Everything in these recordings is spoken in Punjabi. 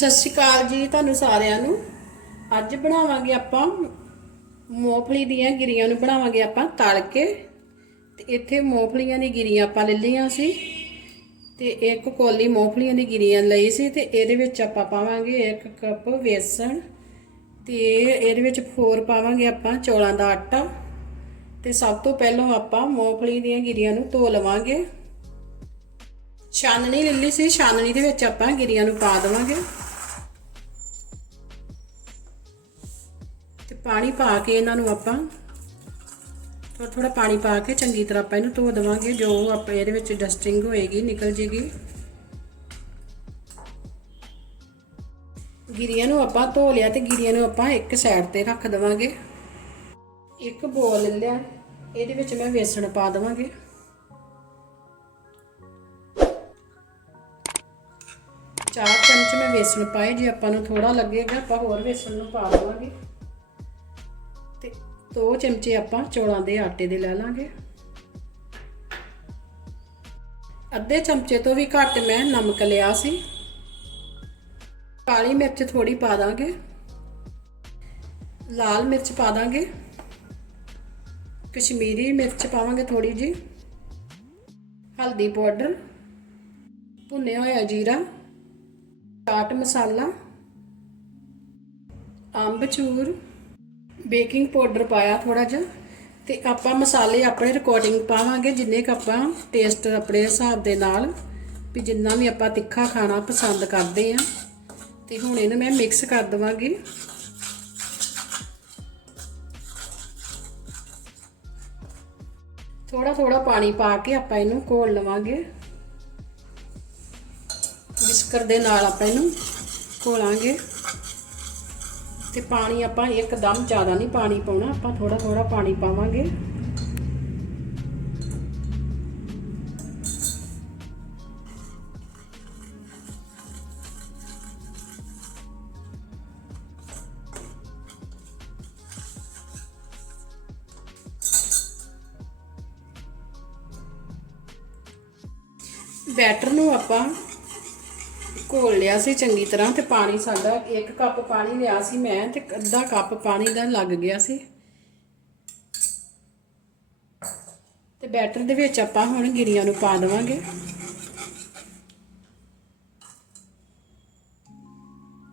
ਸਤਿ ਸ਼੍ਰੀ ਅਕਾਲ ਜੀ ਤੁਹਾਨੂੰ ਸਾਰਿਆਂ ਨੂੰ। ਅੱਜ ਬਣਾਵਾਂਗੇ ਆਪਾਂ ਮੂੰਗਫਲੀ ਦੀਆਂ ਗਿਰੀਆਂ ਨੂੰ ਬਣਾਵਾਂਗੇ ਆਪਾਂ ਤਲ ਕੇ ਤੇ ਇੱਥੇ ਮੂੰਗਫਲੀਆਂ ਦੀ ਗਿਰੀਆਂ ਆਪਾਂ ਲੈ ਲਈਆਂ ਸੀ। ਤੇ ਇੱਕ ਕੋਲੀ ਮੂੰਗਫਲੀਆਂ ਦੀ ਗਿਰੀਆਂ ਲਈ ਸੀ ਤੇ ਇਹਦੇ ਵਿੱਚ ਆਪਾਂ ਪਾਵਾਂਗੇ ਇੱਕ ਕੱਪ ਵੇਸਣ। ਤੇ ਇਹਦੇ ਵਿੱਚ ਫੋਰ ਪਾਵਾਂਗੇ ਆਪਾਂ ਚੌਲਾਂ ਦਾ ਆਟਾ। ਤੇ ਸਭ ਤੋਂ ਪਹਿਲਾਂ ਆਪਾਂ ਮੂੰਗਫਲੀ ਦੀਆਂ ਗਿਰੀਆਂ ਨੂੰ ਧੋ ਲਵਾਂਗੇ। ਛਾਨਣੀ ਲੈ ਲਈ ਸੀ, ਛਾਨਣੀ ਦੇ ਵਿੱਚ ਆਪਾਂ ਗਿਰੀਆਂ ਨੂੰ ਪਾ ਦੇਵਾਂਗੇ। ਪਾਣੀ ਪਾ ਕੇ ਇਹਨਾਂ ਨੂੰ ਆਪਾਂ ਥੋੜਾ ਥੋੜਾ ਪਾਣੀ ਪਾ ਕੇ ਚੰਗੀ ਤਰ੍ਹਾਂ ਆਪਾਂ ਇਹਨੂੰ ਧੋ ਦੇਵਾਂਗੇ। ਜੋ ਆਪਾਂ ਇਹਦੇ ਵਿੱਚ ਡਸਟਿੰਗ ਹੋਏਗੀ, ਨਿਕਲ ਜੇਗੀ। ਗਿਰੀਆਂ ਨੂੰ ਆਪਾਂ ਧੋ ਲਿਆ ਤੇ ਗਿਰੀਆਂ ਨੂੰ ਆਪਾਂ ਇੱਕ ਸਾਈਡ ਤੇ ਰੱਖ ਦੇਵਾਂਗੇ। ਇੱਕ ਬੋਲ ਲਿਆ। ਇਹਦੇ ਵਿੱਚ ਮੈਂ ਵੇਸਣ ਪਾ ਦੇਵਾਂਗੇ। ਚਾਰ ਚਮਚ ਮੈਂ ਵੇਸਣ ਪਾਏ। ਜੇ ਆਪਾਂ ਨੂੰ ਥੋੜਾ ਲੱਗੇਗਾ, ਆਪਾਂ ਹੋਰ ਵੇਸਣ ਨੂੰ ਪਾ ਦੇਵਾਂਗੇ। ਤੇ ਦੋ ਚਮਚੇ ਆਪਾਂ ਚੌਲਾਂ ਦੇ ਆਟੇ ਦੇ ਲੈ ਲਾਂਗੇ। ਅੱਧੇ ਚਮਚੇ ਤੋਂ ਵੀ ਘੱਟ ਮੈਂ ਨਮਕ ਲਿਆ ਸੀ। ਕਾਲੀ ਮਿਰਚ ਥੋੜੀ ਪਾ ਦਾਂਗੇ। ਲਾਲ ਮਿਰਚ ਪਾ ਦਾਂਗੇ। ਕਸ਼ਮੀਰੀ ਮਿਰਚ ਪਾਵਾਂਗੇ ਥੋੜੀ ਜੀ ਹਲਦੀ ਪਾਊਡਰ, ਭੁੰਨਿਆ ਹੋਇਆ ਜੀਰਾ, ਚਾਟ ਮਸਾਲਾ ਅੰਬਚੂਰ ਬੇਕਿੰਗ ਪਾਊਡਰ ਪਾਇਆ ਥੋੜਾ ਜਿਹਾ ਤੇ ਆਪਾਂ ਮਸਾਲੇ ਆਪਣੇ ਰਿਕਾਰਡਿੰਗ ਪਾਵਾਂਗੇ, ਜਿੰਨੇ ਕ ਆਪਾਂ ਟੇਸਟ ਆਪਣੇ ਹਿਸਾਬ ਦੇ ਨਾਲ, ਵੀ ਜਿੰਨਾ ਵੀ ਆਪਾਂ ਤਿੱਖਾ ਖਾਣਾ ਪਸੰਦ ਕਰਦੇ ਆ ਤੇ ਹੁਣ ਇਹਨੂੰ ਮੈਂ ਮਿਕਸ ਕਰ ਦਵਾਂਗੀ। ਥੋੜਾ ਥੋੜਾ ਪਾਣੀ ਪਾ ਕੇ ਆਪਾਂ ਇਹਨੂੰ ਘੋਲ ਲਵਾਂਗੇ। ਵਿਸਕਰ ਦੇ ਨਾਲ ਆਪਾਂ ਇਹਨੂੰ ਘੋਲਾਂਗੇ। ਤੇ ਪਾਣੀ ਆਪਾਂ ਇੱਕਦਮ ਜ਼ਿਆਦਾ ਨਹੀਂ ਪਾਣੀ ਪਾਉਣਾ, ਆਪਾਂ ਥੋੜਾ ਥੋੜਾ ਪਾਣੀ ਪਾਵਾਂਗੇ। ਬੈਟਰ ਨੂੰ ਆਪਾਂ ਘੋਲ ਲਿਆ ਸੀ ਚੰਗੀ ਤਰ੍ਹਾਂ ਤੇ ਪਾਣੀ ਸਾਡਾ 1 ਕੱਪ ਪਾਣੀ ਲਿਆ ਸੀ ਮੈਂ ਤੇ ਅੱਧਾ ਕੱਪ ਪਾਣੀ ਦਾ ਲੱਗ ਗਿਆ ਸੀ। ਤੇ ਬੈਟਰ ਦੇ ਵਿੱਚ ਆਪਾਂ ਹੁਣ ਗਿਰੀਆਂ ਨੂੰ ਪਾ ਦੇਵਾਂਗੇ।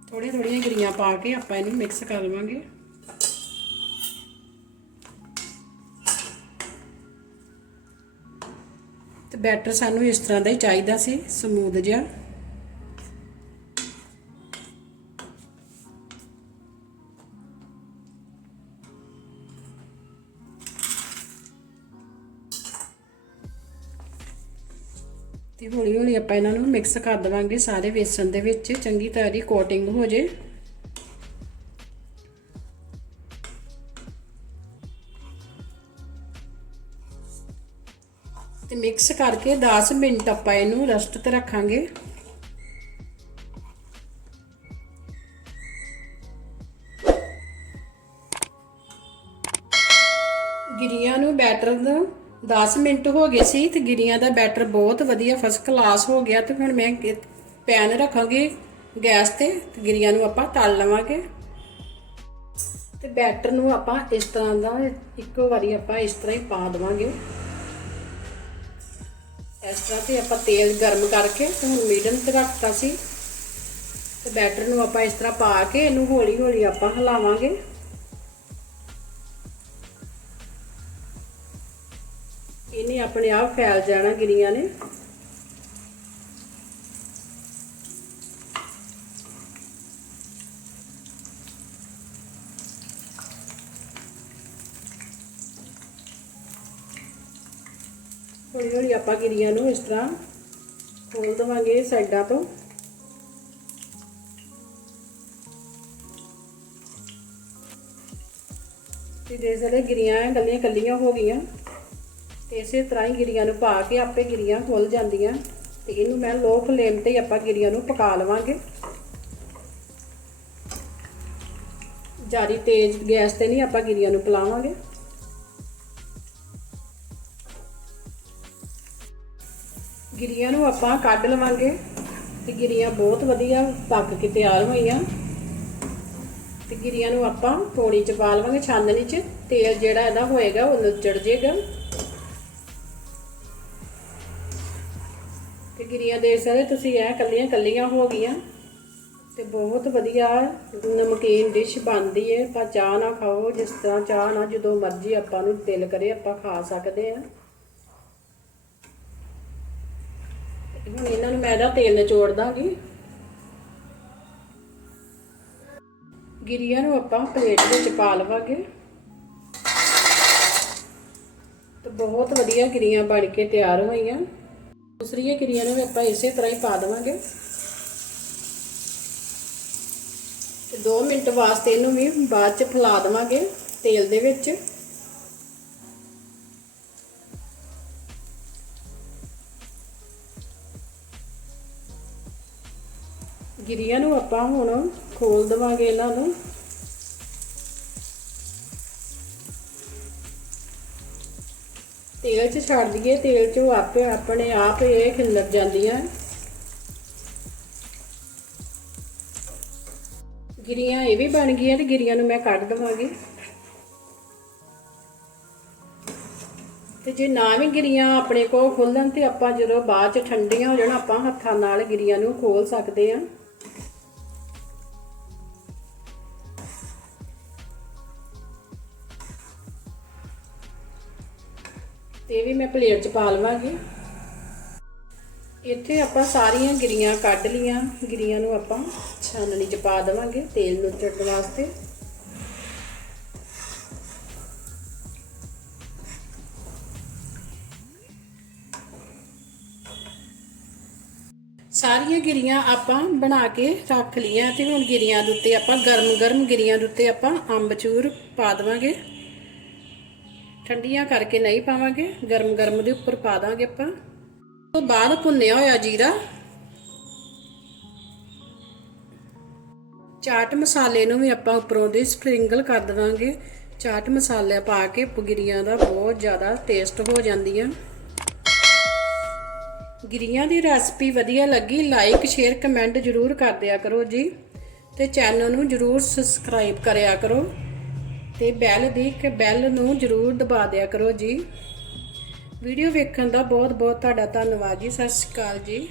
ਥੋੜੀਆਂ ਥੋੜੀਆਂ ਗਿਰੀਆਂ ਪਾ ਕੇ ਆਪਾਂ ਇਹਨੂੰ ਮਿਕਸ ਕਰ ਲਵਾਂਗੇ ਤੇ ਬੈਟਰ ਸਾਨੂੰ ਇਸ ਤਰ੍ਹਾਂ ਦਾ ਹੀ ਚਾਹੀਦਾ ਸੀ ਸਮੂਦ ਜਿਹਾ। ਤੇ ਹੌਲੀ ਹੌਲੀ ਆਪਾਂ ਇਹਨਾਂ ਨੂੰ ਮਿਕਸ ਕਰ ਦਵਾਂਗੇ ਸਾਰੇ ਵੇਸਣ ਦੇ ਵਿੱਚ। ਚੰਗੀ ਤਰ੍ਹਾਂ ਦੀ ਕੋਟਿੰਗ ਹੋ ਜੇ। ਤੇ ਮਿਕਸ ਕਰਕੇ 10 ਮਿੰਟ ਆਪਾਂ ਇਹਨੂੰ ਰੈਸਟ ਤੇ ਰੱਖਾਂਗੇ। ਗਿਰੀਆਂ ਨੂੰ ਬੈਟਰ ਨੂੰ 10 ਮਿੰਟ ਹੋ ਗਏ ਸੀ ਤੇ ਗਿਰੀਆਂ ਦਾ ਬੈਟਰ ਬਹੁਤ ਵਧੀਆ ਫਸਟ ਕਲਾਸ ਹੋ ਗਿਆ ਤੇ ਹੁਣ ਮੈਂ ਪੈਨ ਰੱਖਾਂਗੀ ਗੈਸ ਤੇ ਤੇ ਗਿਰੀਆਂ ਨੂੰ ਆਪਾਂ ਤਲ ਲਵਾਂਗੇ। ਤੇ ਬੈਟਰ ਨੂੰ ਆਪਾਂ ਇਸ ਤਰ੍ਹਾਂ ਦਾ ਇੱਕੋ ਵਾਰੀ ਆਪਾਂ ਇਸ ਤਰ੍ਹਾਂ ਹੀ ਪਾ ਦੇਵਾਂਗੇ। ਇਸ ਤਰ੍ਹਾਂ ਤੇ ਆਪਾਂ ਤੇਲ ਗਰਮ ਕਰਕੇ ਤੇ ਹੁਣ ਮੀਡੀਅਮ ਤੇ ਰੱਖਤਾ ਸੀ। ਤੇ ਬੈਟਰ ਨੂੰ ਆਪਾਂ ਇਸ ਤਰ੍ਹਾਂ ਪਾ ਕੇ ਇਹਨੂੰ ਹੌਲੀ ਹੌਲੀ ਆਪਾਂ ਹਿਲਾਵਾਂਗੇ। ਇਹਨੇ ਆਪਣੇ ਆਪ ਫੈਲ ਜਾਣਾ ਗਿਰੀਆਂ ਨੇ। ਹੌਲੀ ਹੌਲੀ ਆਪਾਂ ਗਿਰੀਆਂ ਨੂੰ ਇਸ ਤਰ੍ਹਾਂ ਖੋਲ ਦਵਾਂਗੇ ਸਾਈਡਾਂ ਤੋਂ। ਤੇ ਦੇ ਜਿਹੜੇ ਗਿਰੀਆਂ ਗੱਲੀਆਂ ਕੱਲੀਆਂ ਹੋ ਗਈਆਂ। ਤੇ ਇਸੇ ਤਰ੍ਹਾਂ ਹੀ ਗਿਰੀਆਂ ਨੂੰ ਪਾ ਕੇ ਆਪੇ ਗਿਰੀਆਂ ਖੁੱਲ ਜਾਂਦੀਆਂ। ਤੇ ਇਹਨੂੰ ਮੈਂ ਲੋ ਫਲੇਮ ਤੇ ਹੀ ਆਪਾਂ ਗਿਰੀਆਂ ਨੂੰ ਪਕਾ ਲਵਾਂਗੇ। ਜਾਰੀ ਤੇਜ਼ ਗੈਸ ਤੇ ਨਹੀਂ ਆਪਾਂ ਗਿਰੀਆਂ ਨੂੰ ਪਲਾਵਾਂਗੇ। ਗਿਰੀਆਂ ਨੂੰ ਆਪਾਂ ਕੱਢ ਲਵਾਂਗੇ। ਤੇ ਗਿਰੀਆਂ ਬਹੁਤ ਵਧੀਆ ਪੱਕ ਕੇ ਤਿਆਰ ਹੋਈਆਂ। ਤੇ ਗਿਰੀਆਂ ਨੂੰ ਆਪਾਂ ਪੌੜੀ ਚ ਪਾ ਲਵਾਂਗੇ, ਛਾਨਣੀ ਚ। ਤੇਲ ਜਿਹੜਾ ਇਹਦਾ ਹੋਏਗਾ, ਉਹ ਨੁੱਚੜ ਜੇਗਾ। ਗਿਰੀਆਂ ਦੇਖ ਸਕਦੇ ਤੁਸੀਂ ਇਹ ਕੱਲੀਆਂ ਕੱਲੀਆਂ ਹੋ ਗਈਆਂ ਤੇ ਬਹੁਤ ਵਧੀਆ ਨਮਕੀਨ ਡਿਸ਼ ਬਣਦੀ ਹੈ ਆਪਾਂ ਚਾਹ ਨਾ ਖਾਓ, ਜਿਸ ਤਰ੍ਹਾਂ ਚਾਹ ਨਾ ਜਦੋਂ ਮਰਜ਼ੀ ਆਪਾਂ ਨੂੰ ਦਿਲ ਕਰੇ ਆਪਾਂ ਖਾ ਸਕਦੇ ਆ ਹੁਣ ਇਹਨਾਂ ਨੂੰ ਮੈਂ ਇਹਦਾ ਤੇਲ ਨਿਚੋੜ ਦਾਂਗੀ। ਗਿਰੀਆਂ ਨੂੰ ਆਪਾਂ ਪਲੇਟ ਵਿੱਚ ਪਾ ਲਵਾਂਗੇ। ਤੇ ਬਹੁਤ ਵਧੀਆ ਗਿਰੀਆਂ ਬਣ ਕੇ ਤਿਆਰ ਹੋਈਆਂ। ਦੂਸਰੀਆਂ ਗਿਰੀਆਂ ਨੂੰ ਵੀ ਆਪਾਂ ਇਸੇ ਤਰ੍ਹਾਂ ਹੀ ਪਾ ਦੇਵਾਂਗੇ। ਤੇ 2 ਮਿੰਟ ਵਾਸਤੇ ਇਹਨੂੰ ਵੀ ਬਾਅਦ ਚ ਫੈਲਾ ਦੇਵਾਂਗੇ ਤੇਲ ਦੇ ਵਿੱਚ। ਗਿਰੀਆਂ ਨੂੰ ਆਪਾਂ ਹੁਣ ਖੋਲ ਦੇਵਾਂਗੇ ਇਹਨਾਂ ਨੂੰ। ਤੇਲ 'ਚ ਛੱਡ ਦਈਏ, ਤੇਲ 'ਚ ਉਹ ਆਪੇ ਆਪਣੇ ਆਪ ਇਹ ਖਿਲਰ ਜਾਂਦੀਆਂ। ਗਿਰੀਆਂ ਇਹ ਵੀ ਬਣ ਗਈਆਂ ਤੇ ਗਿਰੀਆਂ ਨੂੰ ਮੈਂ ਕੱਢ ਦਵਾਂਗੀ। ਤੇ ਜੇ ਨਾ ਵੀ ਗਿਰੀਆਂ ਆਪਣੇ ਕੋਲ ਖੁੱਲਣ ਤੇ ਆਪਾਂ ਜਦੋਂ ਬਾਅਦ ਚ ਠੰਡੀਆਂ ਹੋ ਜਾਣ, ਆਪਾਂ ਹੱਥਾਂ ਨਾਲ ਗਿਰੀਆਂ ਨੂੰ ਖੋਲ ਸਕਦੇ ਆ ਤੇ ਵੀ ਮੈਂ ਪਲੇਟ 'ਚ ਪਾ ਲਵਾਂਗੀ। ਇੱਥੇ ਆਪਾਂ ਸਾਰੀਆਂ ਗਿਰੀਆਂ ਕੱਢ ਲੀਆਂ। ਗਿਰੀਆਂ ਨੂੰ ਆਪਾਂ ਛਾਨਣੀ 'ਚ ਪਾ ਦੇਵਾਂਗੇ ਤੇਲ ਨੂੰ ਚੜਨ ਵਾਸਤੇ। ਸਾਰੀਆਂ ਗਿਰੀਆਂ ਆਪਾਂ ਬਣਾ ਕੇ ਰੱਖ ਲਈਆਂ ਤੇ ਹੁਣ ਗਿਰੀਆਂ ਦੇ ਉੱਤੇ ਆਪਾਂ ਗਰਮ-ਗਰਮ ਗਿਰੀਆਂ ਦੇ ਉੱਤੇ ਆਪਾਂ ਅੰਬਚੂਰ ਪਾ ਦੇਵਾਂਗੇ। ਠੰਡੀਆਂ ਕਰਕੇ ਨਹੀਂ ਪਾਵਾਂਗੇ ਗਰਮ-ਗਰਮ ਦੇ ਉੱਪਰ ਪਾ ਦਾਂਗੇ ਆਪਾਂ। ਉਸ ਤੋਂ ਬਾਅਦ ਭੁੰਨਿਆ ਹੋਇਆ ਜੀਰਾ। ਚਾਟ ਮਸਾਲੇ ਨੂੰ ਵੀ ਆਪਾਂ ਉੱਪਰੋਂ ਦੀ ਸਪ੍ਰਿੰਕਲ ਕਰ ਦੇਵਾਂਗੇ। ਚਾਟ ਮਸਾਲਾ ਪਾ ਕੇ ਗਿਰੀਆਂ ਦਾ ਬਹੁਤ ਜ਼ਿਆਦਾ ਟੇਸਟ ਹੋ ਜਾਂਦੀਆਂ। ਗਿਰੀਆਂ ਦੀ ਰੈਸਪੀ ਵਧੀਆ ਲੱਗੀ ਲਾਈਕ ਸ਼ੇਅਰ ਕਮੈਂਟ ਜਰੂਰ ਕਰ ਦਿਆ ਕਰੋ ਜੀ। ਤੇ ਚੈਨਲ ਨੂੰ ਜਰੂਰ ਸਬਸਕ੍ਰਾਈਬ ਕਰਿਆ ਕਰੋ। ਤੇ ਬੈਲ ਦੀ ਕਿ ਬੈਲ ਨੂੰ ਜਰੂਰ ਦਬਾ ਦਿਆ ਕਰੋ ਜੀ। ਵੀਡੀਓ ਵੇਖਣ ਦਾ ਬਹੁਤ ਬਹੁਤ ਤੁਹਾਡਾ ਧੰਨਵਾਦ ਜੀ। ਸਤਿ ਸ਼੍ਰੀ ਅਕਾਲ ਜੀ।